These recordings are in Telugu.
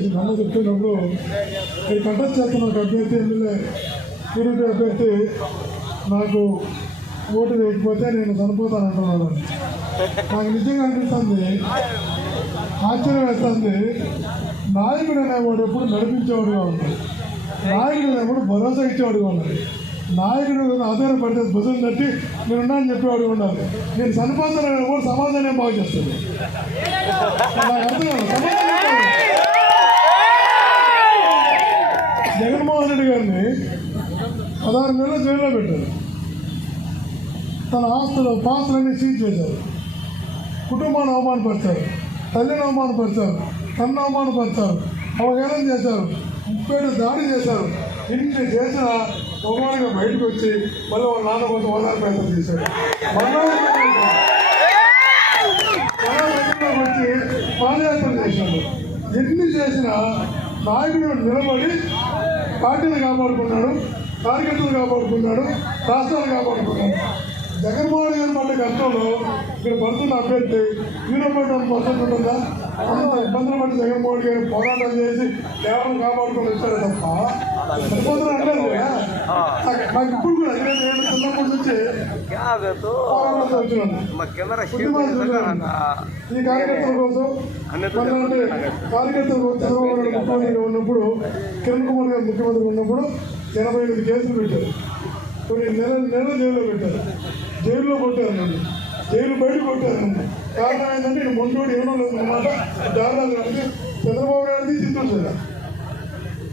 కూర్చున్నప్పుడు ఈ కంటెస్ట్ చేస్తున్న ఒక అభ్యర్థి ఎమ్మెల్యే టీడీపీ అభ్యర్థి నాకు ఓటు వేయకపోతే నేను చనిపోతాను అంటున్నాను నాకు నిజంగా అనిపిస్తుంది ఆశ్చర్యం వేస్తుంది. నాయకుడు అనేవాడు ఎప్పుడు నడిపించేవాడుగా ఉంటాడు నాయకుడు అనేవాడు భరోసా ఇచ్చేవాడుగా ఉన్నాడు నాయకుడు ఆధారపడితే భుజం తట్టి నేను అని చెప్పేవాడు ఉండాలి. నేను చనిపోతాను కూడా సమాధానం బాగా చేస్తుంది నాకు అర్థం కాదు. సమాధానం జగన్మోహన్ రెడ్డి గారిని పదహారు నెలలు జైల్లో పెట్టారు. తన ఆస్తులు పాస్తులన్నీ సీజ్ చేశారు. కుటుంబాన్ని అవమానపరిచారు. తల్లిని అవమానపరిచారు. తన్ను అవమానపరిచారు. అవహేళన చేశారు. ముప్పై దాడి చేశారు. ఇన్ని చేసిన బహుమానిగా బయటకు వచ్చి మళ్ళీ వాళ్ళ నాన్న కోసం ఓదార్ ప్రయత్నం చేశాడు వచ్చి పాదయాత్ర చేశాడు ఎన్ని చేసినా నాయకుడు నిలబడి పార్టీని కాపాడుకున్నాడు కార్యకర్తలు కాపాడుకున్నాడు రాష్ట్రాలు కాపాడుకున్నాడు జగన్మోహన్ గారి పడ్డ కష్టంలో ఇక్కడ పడుతున్న అభ్యర్థి హీరో పడ్డం పర్సెంట్ ఉంటుందా? అంత ఇబ్బందులు పట్టి జగన్మోహన్ గారు పోరాటం చేసి కేవలం కాపాడుకొని వచ్చారు తప్ప? సరిపోతున్నా నాకు- నాకు ఇప్పుడు ఈ కార్యకర్తల కోసం అంటే కార్యకర్తల ముఖ్యమంత్రిగా ఉన్నప్పుడు కిరణ్ కుమార్ గారు ముఖ్యమంత్రి ఉన్నప్పుడు ఎనభై ఐదు కేసులు పెట్టారు కొన్ని నెల నెల జైల్లో పెట్టారు జైల్లో కొట్టారు. నన్ను జైలు బయట కొట్టారు నన్ను కారణం ఏంటంటే నేను మొండోడు ఏమో లేదన్నమాట దాదాపు చంద్రబాబు నాయుడుది చిత్తూరు జిల్లా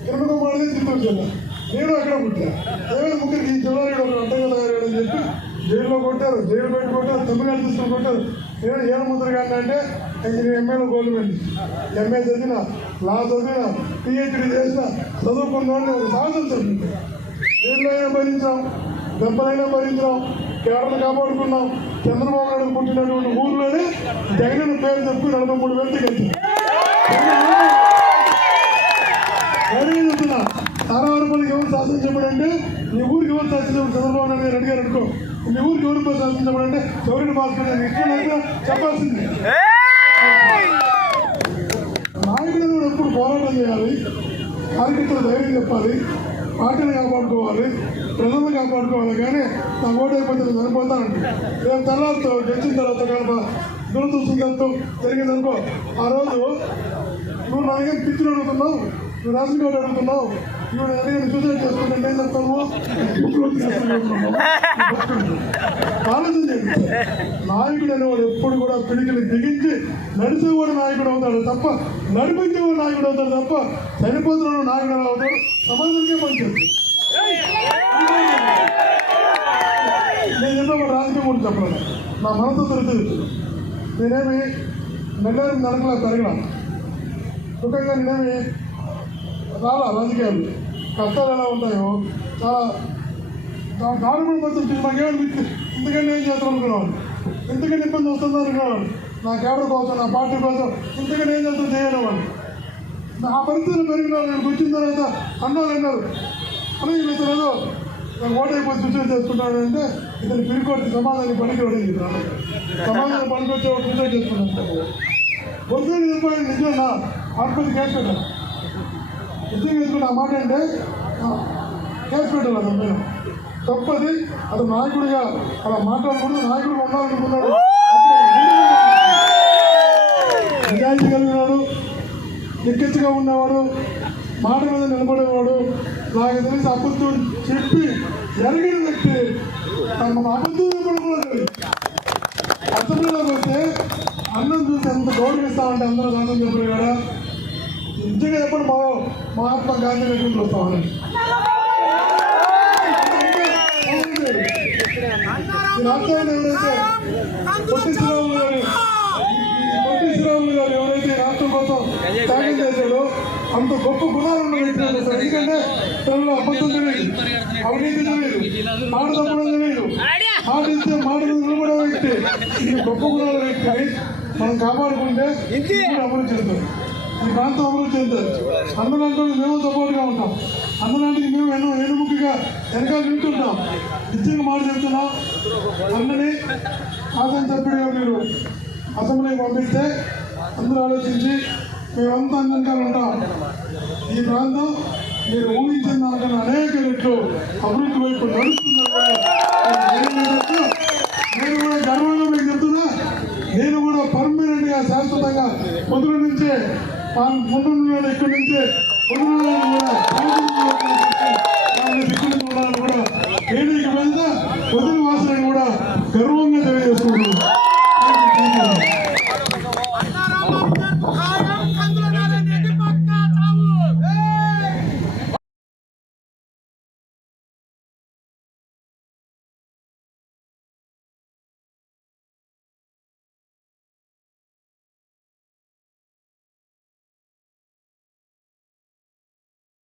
కిరణ్ కుమార్ది చిత్తూరు జిల్లా నేను అక్కడ పుట్టా ఏమైనా ముగ్గురికి ఈ జిల్లాలో ఒక అంటగా తయారని చెప్పి జైల్లో కొట్టారు జైలు బయట కొట్టారు తమిళనాడు తీసుకుని కొట్టారు. నేను ఏం ముద్ర కానీ అంటే నేను ఎమ్మెల్యే గవర్నమెంట్ ఎంఏ చదివిన లా చదివిన పిహెచ్డి చేసిన చదువుకున్న వాడిని ఒక సాధన చదివింది జైల్లో భరించాం? దెబ్బలైనా భరించాం కేరళ కాపాడుకున్నాం. చంద్రబాబు నాయుడు పుట్టినటువంటి ఊర్లోనే జగన్ పేరు చెప్పి నలభై మూడు వేలు టికెట్ అదే చెప్తున్నా తారావరపల్లికి శాసనం చెప్పడంటే నీ ఊరికి ఎవరు శాసనం చంద్రబాబు నాయుడు గారు అడిగారు అనుకో. నీ ఊరికి ఎవరు శాసనం చెప్పడంటే ఎవరిని భాస్కర్ గారు ఇష్టం చెప్పాల్సిందే. నాయకులు కూడా ఎప్పుడు పోరాటం చేయాలి. కార్యకర్తలు ధైర్యం చెప్పాలి. పార్టీని కాపాడుకోవాలి. ప్రజలను కాపాడుకోవాలి. కానీ నా ఓటు అయిపోతే నేను చనిపోతానండి. రేపు తర్వాత గెలిచిన తర్వాత కనుక దురదృష్టంతో జరిగిందనుకో ఆ రోజు నువ్వు నా దగ్గర పిచ్చులు అడుగుతున్నావు. నువ్వు రేషన్ అడుగుతున్నావు. ఆలోచన చేయండి నాయకుడు అనేవాడు ఎప్పుడు కూడా పిడికిని బిగించి నడిచేవాడు నాయకుడు అవుతాడు తప్ప నడిపించేవాడు నాయకుడు అవుతాడు తప్ప చనిపోతున్న నాయకుడు అవుతాడు సమాజానికే పనిచేస్తుంది నేను ఒక రాజకీయం కూడా చెప్పాను నా మనసు తెలుసు నేనేమి నెల్లారి నడకలా పెరగల సుఖంగా నేనేమి రాలా రాజకీయాలు కష్టాలు ఎలా ఉంటాయో చాలా గవర్నమెంట్ పరిస్థితి మాకేమనిపించింది ఇంతకంటే ఏం చేస్తాం అనుకున్నాను ఇంతకంటే ఇబ్బంది వస్తుందో అనుకున్నాను నా కేడర్ కోసం నా పార్టీ కోసం ఇంతకంటే ఏం చేస్తాం చేయడం వాళ్ళు ఆ పరిస్థితులు పెరిగిన నేను వచ్చిన తర్వాత అన్నారు అన్నారు. అని ఇతను ఏదో ఓటైపోయి సూచన చేసుకుంటాడు అంటే ఇతను పిరికొట్టి సమాధానం పనికి పడింది సమాధానం పనికి వచ్చే సూచన చేసుకున్నాను బొద్దుని నిజమేనా? నిజం నా ఆత్మహత్య పెట్టాను తీసుకుంటే ఆ మాట అంటే కేసు పెట్టాలి మేము తప్పది అది నాయకుడిగా అలా మాట్లాడకూడదు నాయకుడు ఉండాలనుకున్నాడు. నిజాయితీ కలిగినాడు నిక్కచ్చిగా ఉన్నవాడు మాట మీద నిలబడేవాడు నాకు తెలిసి అబద్ధం చెప్పి జరిగిన వ్యక్తి. తన అబద్ధం నిలబడకూడదు అసెంబ్లీలోకి వస్తే అన్నం చూసి ఎంత గౌరవిస్తామంటే అందరూ అన్నం చెప్పారు కదా. నిజంగా చెప్పండి మా మహాత్మా గాంధీ ఎవరైతే పొట్టి శ్రీరాములు గారు ఈ పొట్టి శ్రీరాములు గారు ఎవరైతే రాష్ట్రం కోసం త్యాగం చేశాడో అంత గొప్ప గుణాలు ఉన్న వ్యక్తి. ఎందుకంటే తనలో అబద్ధం తెలియదు అవినీతి తెలియదు మాట తప్పడం తెలియదు. మాట ఇస్తే మాట నిలబడే వ్యక్తి. ఈ గొప్ప గుణాల వ్యక్తిని మనం కాపాడుకుంటే ఇది అభివృద్ధి చెందుతాం. ఈ ప్రాంతం అభివృద్ధి చెందుతుంది. అందులాంటి మేము సపోర్ట్గా ఉంటాం. అందులాంటికి మేము ఎన్నో ఏనుముఖిగా వెనకాల నింటుంటాం నిత్యంగా మాట చెప్తున్నాం అన్నని శాసన సభ్యుడిగా మీరు అసెంబ్లీకి పంపిస్తే అందరూ ఆలోచించి మేమంతా అన్ని వెనకాల ఉంటాం. ఈ ప్రాంతం మీరు ఊహించిన దానికన్నా అనేక రెట్లు అభివృద్ధి వైపు నడుస్తున్నారు నేను కూడా గర్వంగా మీకు చెప్తున్నా నేను కూడా పర్మనెంట్గా శాశ్వతంగా పొద్దున నుంచే நான் முன்னுரிமையோடு நின்று కూడా ఏడు కూడా పొద్దున వాసన కూడా గర్వంగా తెలియజేసుకుంటున్నాం